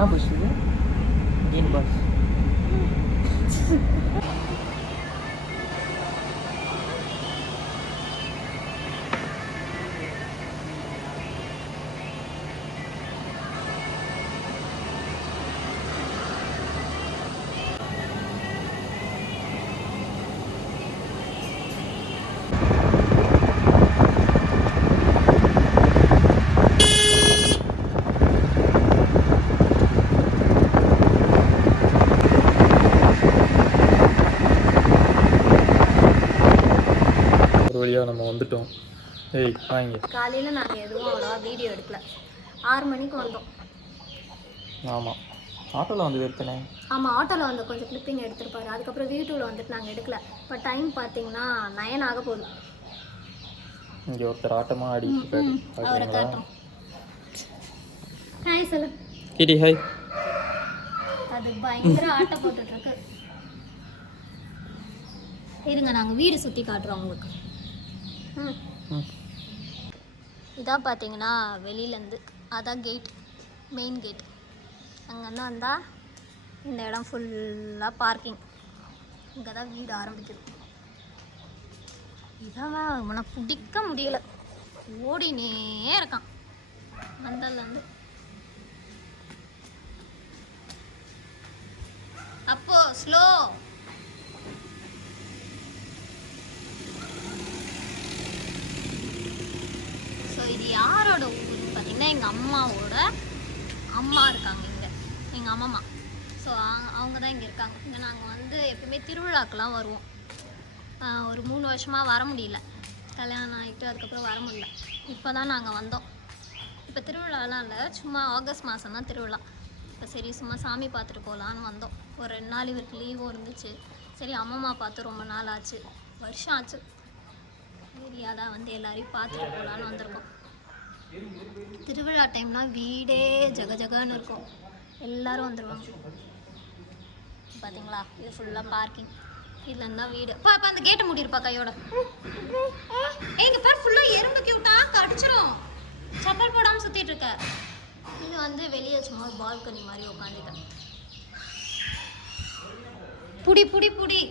என்ன பஸ் இது? Green bus. வழியாக நம்ம வந்துட்டோம். ஏய் வாங்க. காலையில் நாங்கள் எதுவும் அவ்வளோவா வீடியோ எடுக்கல. 6 மணிக்கு வந்தோம். ஆமாம், ஆட்டோவில் வந்து எடுத்தனே. ஆமாம், ஆட்டோவில் வந்து கொஞ்சம் கிளிப்பிங் எடுத்துருப்பாரு. அதுக்கப்புறம் வீட்டூவில் வந்துட்டு நாங்கள் எடுக்கல. இப்போ டைம் பார்த்தீங்கன்னா 9 ஆக போகுது. இங்கே ஒருத்தர் ஆட்டமாக ஆடிட்டு அவரை காட்டுறோம். ஹாய் சொல்லு கிட்டி. ஹாய். அது பயங்கர ஆட்டம் போட்டுட்ருக்கு. இருங்க நாங்கள் வீடு சுற்றி காட்டுறோம் உங்களுக்கு. இதான் பார்த்தீங்கன்னா வெளியிலேருந்து அதான் கேட், மெயின் கேட். அங்கேருந்து வந்தால் இந்த இடம் ஃபுல்லாக பார்க்கிங். இங்கே தான் வீடு ஆரம்பிக்குது. இதான் அவனை பிடிக்க முடியல, ஓடினே இருக்கான் வந்ததுலேருந்து. அப்போ ஸ்லோ. ஸோ இது யாரோட ஊருன்னு பார்த்தீங்கன்னா எங்கள் அம்மாவோட அம்மா இருக்காங்க இங்கே, எங்கள் அம்மம்மா. ஸோ அவங்க தான் இங்கே இருக்காங்க. இங்கே நாங்கள் வந்து எப்பவுமே திருவிழாக்கெலாம் வருவோம். ஒரு 3 வருஷமாக வர முடியல, கல்யாணம் ஆகிட்டு அதுக்கப்புறம் வர முடியல. இப்போ தான் நாங்கள் வந்தோம். இப்போ திருவிழாலாம் இல்லை, சும்மா ஆகஸ்ட் மாதம் தான் திருவிழா. இப்போ சரி சும்மா சாமி பார்த்துட்டு போகலான்னு வந்தோம். ஒரு 2 நாள் இவருக்கு லீவும் இருந்துச்சு. சரி அம்மம்மா பார்த்து ரொம்ப நாள் ஆச்சு, வருஷம் ஆச்சு. சரி அதான் வந்து எல்லாரையும் பார்த்துட்டு போகலான்னு வந்திருக்கோம். திருவிழா டைம்லாம் வீடே ஜகஜகான்னு இருக்கும், எல்லோரும் வந்துடுவாங்க. பார்த்தீங்களா, இது ஃபுல்லாக பார்க்கிங். இதில் இருந்தால் வீடு. இப்போ அந்த கேட்டை மூடிருப்பா கையோட. எங்கள் பேர் ஃபுல்லாக எறும்பு கியூட்டா கடிச்சிரும், சப்பல் போடாமல் சுற்றிட்டு இருக்க. இது வந்து வெளியே சும்மா பால்கனி மாதிரி உட்காந்துக்க. புடி புடி புடி.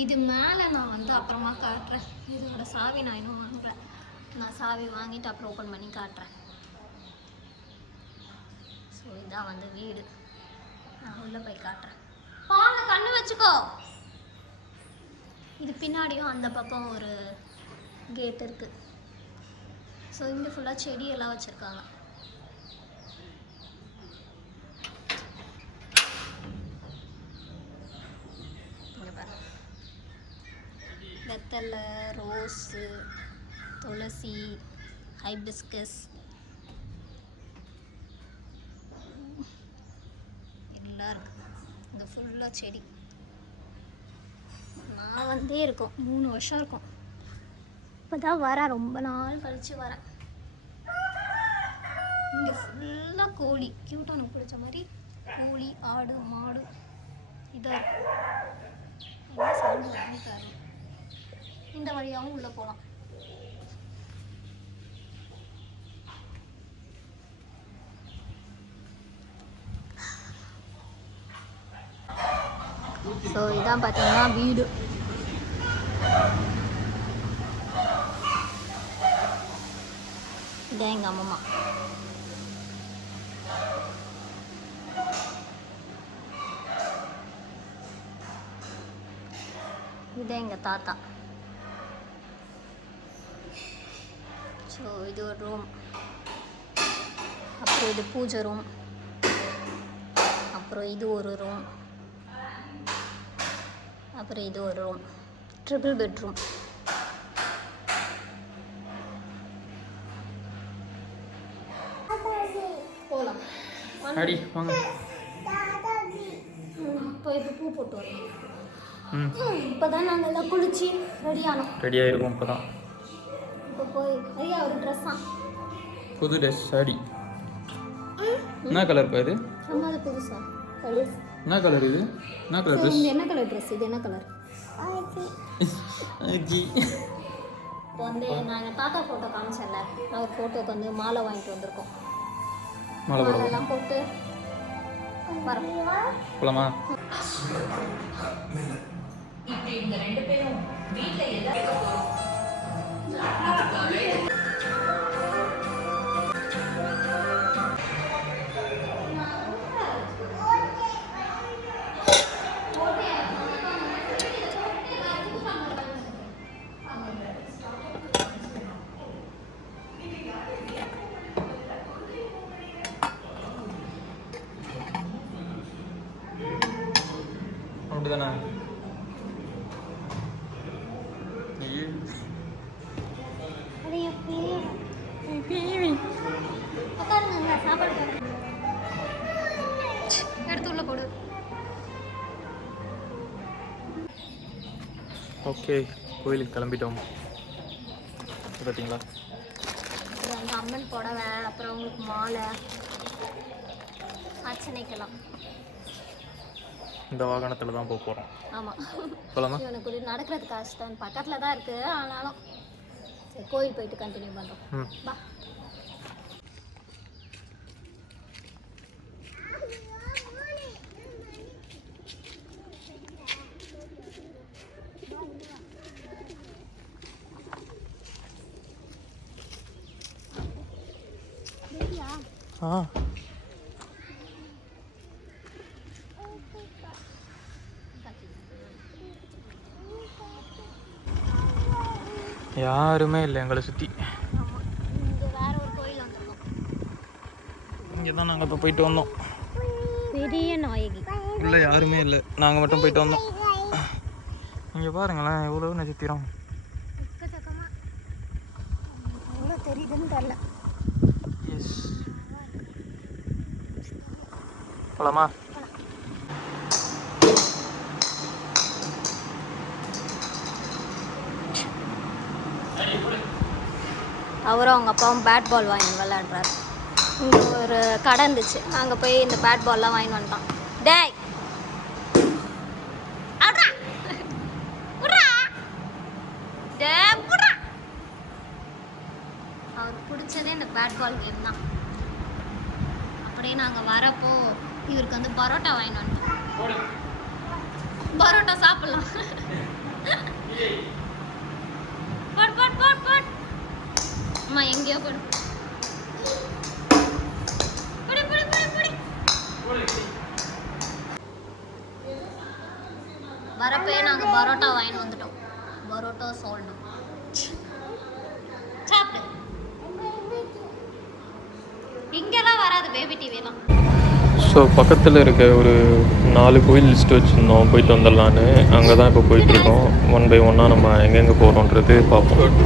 இது மேலே நான் வந்து அப்புறமா காட்டுறேன். இதோட சாவி நான் இன்னும் வாங்குறேன். நான் சாவி வாங்கிட்டு அப்புறம் ஓப்பன் பண்ணி காட்டுறேன். ஸோ இதான் வந்து வீடு. நான் உள்ளே போய் காட்டுறேன். பாருங்க, கண்ணு வச்சுக்கோ. இது பின்னாடியும் அந்த பக்கம் ஒரு கேட் இருக்குது. ஸோ இங்கே ஃபுல்லாக செடியெல்லாம் வச்சுருக்காங்க. இங்கே பாருங்க, வெத்தலை, ரோஸு, துளசி, ஹைபிஸ்கஸ் எல்லாம் இருக்குது. இங்கே ஃபுல்லாக செடி. நான் வந்தே இருக்கோம் 3 வருஷம் இருக்கும். இப்போ தான் வரேன், ரொம்ப நாள் கழித்து வரேன். இங்கே ஃபுல்லாக கோழி, க்யூட்டாக எனக்கு பிடிச்ச மாதிரி கோழி, ஆடு, மாடு இதாக என்ன சவுண்டு வாங்கிட்டாரு. இந்த வழியாகவும் உள்ளே போகலாம். ஸோ இதான் பார்த்தீங்கன்னா வீடு. இதான் எங்கள் அம்மம்மா. இதான் எங்கள் தாத்தா. ஸோ இது ஒரு ரூம். அப்புறம் இது பூஜை ரூம். அப்புறம் இது ஒரு ரூம். அப்புறம் இது ஒரு ரூம், ட்ரிபிள் பெட்ரூம். போகலாம் அடி வாங்க. இப்போ பூ போட்டு வரணும். இப்போ தான் நாங்கள் எல்லாம் குளிச்சு ரெடியாக இருக்கும். இப்போ தான் இப்போ போய் ஐயா ஒரு ட்ரெஸ்ஸா, புது ட்ரெஸ் சாரி. என்ன கலர் இது? அது புதுசா? என்ன கலர் இது? என்ன கலர் ட்ரெஸ்? என்ன கலர் ட்ரெஸ் இது? என்ன கலர்? வந்து நான் எங்கள் தாத்தா ஃபோட்டோ காமிச்சேன்ல, அவர் ஃபோட்டோக்கு வந்து மாலை வாங்கிட்டு வந்திருக்கோம். மாலை போட மாலைலாம் போட்டு வரோம். போலாமா? அப்படிதானே? எடுத்து உள்ள போடு. ஓகே, கோயிலுக்கு கிளம்பிட்டோம். பார்த்தீங்களா? அந்த அம்மன் புடவை, அப்புறம் உங்களுக்கு மாலை அர்ச்சனைக்கெல்லாம் இந்த வாகனத்தில் தான் போக போகிறோம். ஆமாம். போலாமா? இவனுக்கு நடக்கிறது கஷ்டம், பக்கத்தில் தான் இருக்குது. ஆனாலும் சரி, கோயில் போயிட்டு கண்டினியூ பண்ணுறோம். பா. யாருமே இல்லை எங்களை சுற்றி. இங்கே வேற ஒரு கோயில் வந்துருக்கோம். இங்கே தான் நாங்கள் இப்போ போயிட்டு வந்தோம். பெரிய நாயகி இல்லை, யாருமே இல்லை, நாங்கள் மட்டும் போயிட்டு வந்தோம். இங்கே பாருங்களேன் எவ்வளோ நட்சத்திரம். எவ்வளோ தெரியுதுன்னு தெரியல. எஸ், போலாமா? அவரும் அவங்க அப்பாவும் பேட் பால் வாங்கி விளையாடுறாரு. இங்கே ஒரு கடை இருந்துச்சு, அங்கே போய் இந்த பேட் பால்லாம் வாங்கி வந்துட்டான். டேய் அவருக்கு பிடிச்சதே இந்த பேட் பால் கேம் தான். அப்படியே நாங்கள் வரப்போ இவருக்கு வந்து பரோட்டா வாங்கிட்டு வந்துட்டோம். பரோட்டா சாப்பிடலாம். Boat boat boat boat. அம்மா எங்கேயோ போடு. புடி புடி புடி புடி. வரப்பே நாங்கள் பரோட்டா வாங்கிட்டு வந்துட்டோம். பரோட்டா சால்ட் சாப்பிடு. இங்கெல்லாம் வராது பேபி டிவிலாம். ஸோ பக்கத்தில் இருக்க ஒரு 4 கோயில் லிஸ்ட்டு வச்சுருந்தோம், போயிட்டு வந்துடலான்னு. அங்கே தான் இப்போ போயிட்டுருக்கோம். 1 by 1 நம்ம எங்கெங்கே போகிறோன்றது பார்ப்போம்.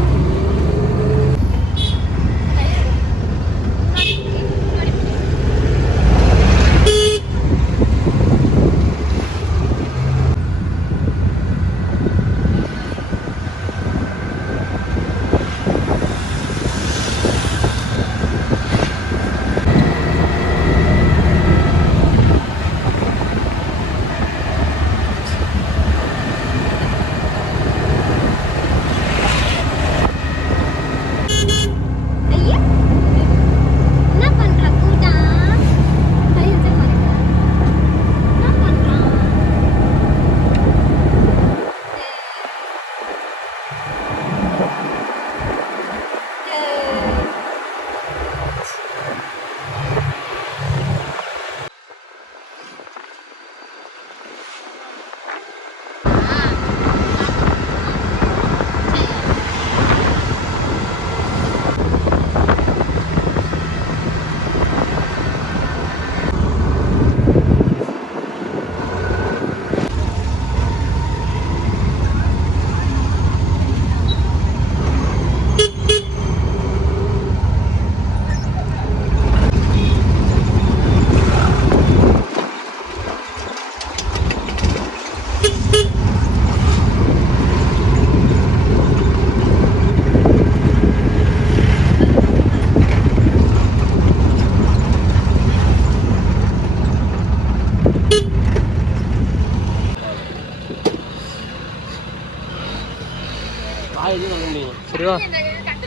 சரிவா,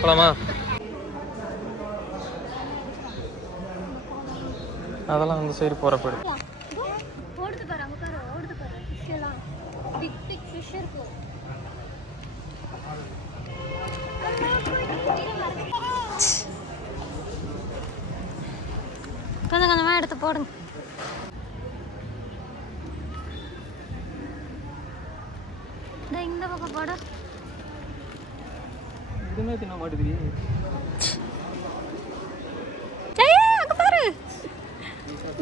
போலாமா? அதெல்லாம் அந்த சைடு போகிறப்ப எடுத்து. ஓடுது பாரு, அங்கே பாரு, ஓடுது பாரு, ஃபிஷ் எல்லாம் பிக் பிக் ஃபிஷ் இருக்கும். கொஞ்சம் கொஞ்சமாக எடுத்து போடுங்க. இந்த பக்கம் போடு. இதுமே தின்ன மாட்டேது. அங்க பாரு,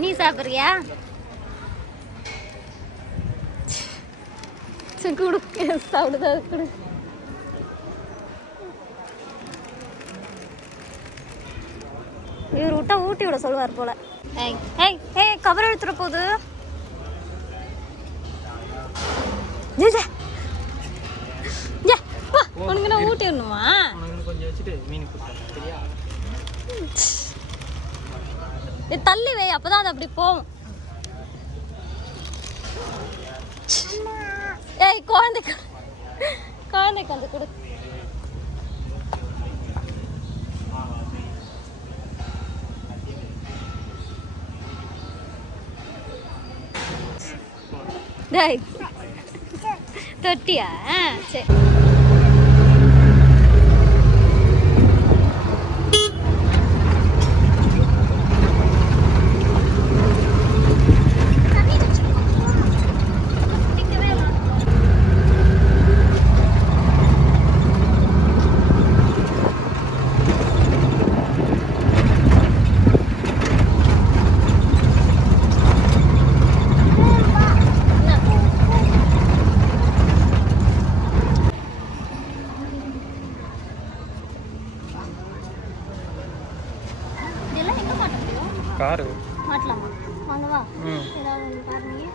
நீ சாப்பிட்றியா? குடு, சாப்பிடுதா குடு. இவர் விட்டா ஊட்டி விட சொல்லுவார் போல. ஏய் ஏய் ஏய், கவர் எடுத்துட போகுது. உனக்கு நான் ஊட்டி விடணுமா? கொஞ்சம் வச்சுட்டு மீன் சரியா? தள்ளி வை, அப்பதான் அது அப்படி போகும். ஏய், குழந்தைக்கு அந்த கொடு. டேய், தொட்டியா? சரி. காரு மாட்டலாமா? வாங்க வா. ஏதாவது பாருங்க.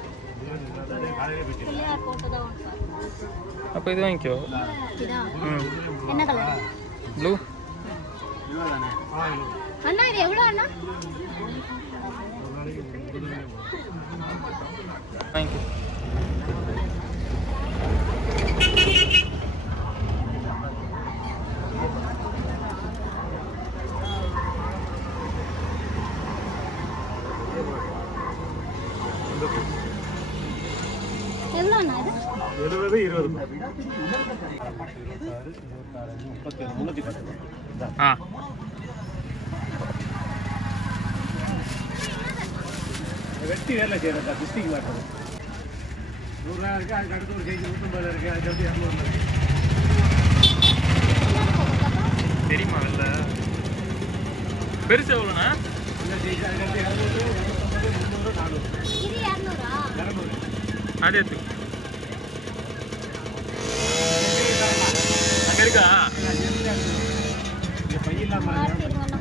பிள்ளையார் போட்டு தான் ஒன்று பாருங்க. அப்போ இது வாங்கிக்கோ. இதா? என்ன கலர்? ப்ளூ. அண்ணா இது எவ்வளோ அண்ணா? வாங்கிக்கோ. எவ்வளோ அண்ணா இது? 70 20 ஆ வெட்டி வேலை செய்யறதா டிஸ்ட்ரிக்ட் மாட்டோம். 100 ரூபா இருக்கு, அதுக்கு அடுத்து ஒரு கேஜி 150 இருக்கு, அதுக்கு அடுத்து 200 இருக்கு. தெரியுமா வெளில பெருசு எவ்வளோண்ணா? இந்த கேஜி அதுக்கு அடுத்து 200 250 300 400. இது 200-ஆ? 200. அது எடுத்து அங்கே இருக்கா? இந்த பையெல்லாம் மாட்டிடுங்க அண்ணா.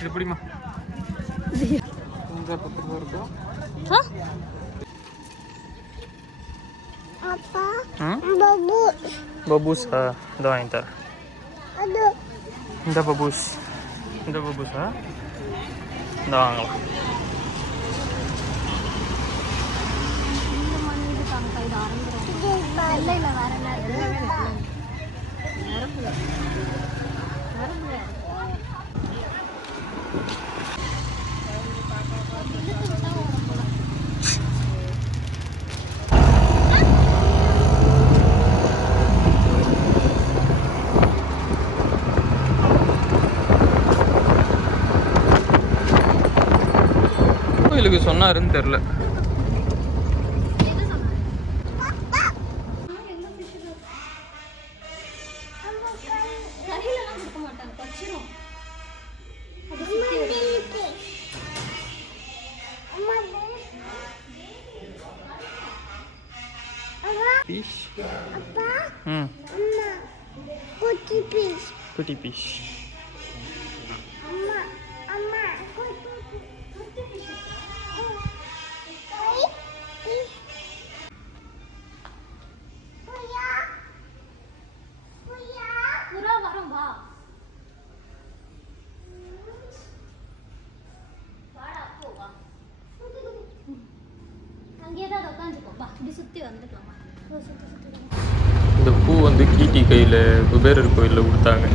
இது பிடிமா? இந்த 10 ரூபா இருக்கும். பபூஸா? இந்த வாங்கி தரேன். இந்த பபூஸா? இந்த வாங்கலாம். இந்த மணி இருக்காங்க இது ஆரம்பிக்கிறோம். இல்லை இல்லை, வேற என்ன இருக்கு? நரம்புல கோயிலுக்கு சொன்னாருன்னு தெரில. Fish? Putty fish. அங்கேயே தான் உட்காந்துக்கோ. பா, இப்படி சுற்றி வந்துக்கலாமா? இந்த பூ வந்து வந்து கீட்டி கையில் குபேரர் கோயிலில் கொடுத்தாங்க.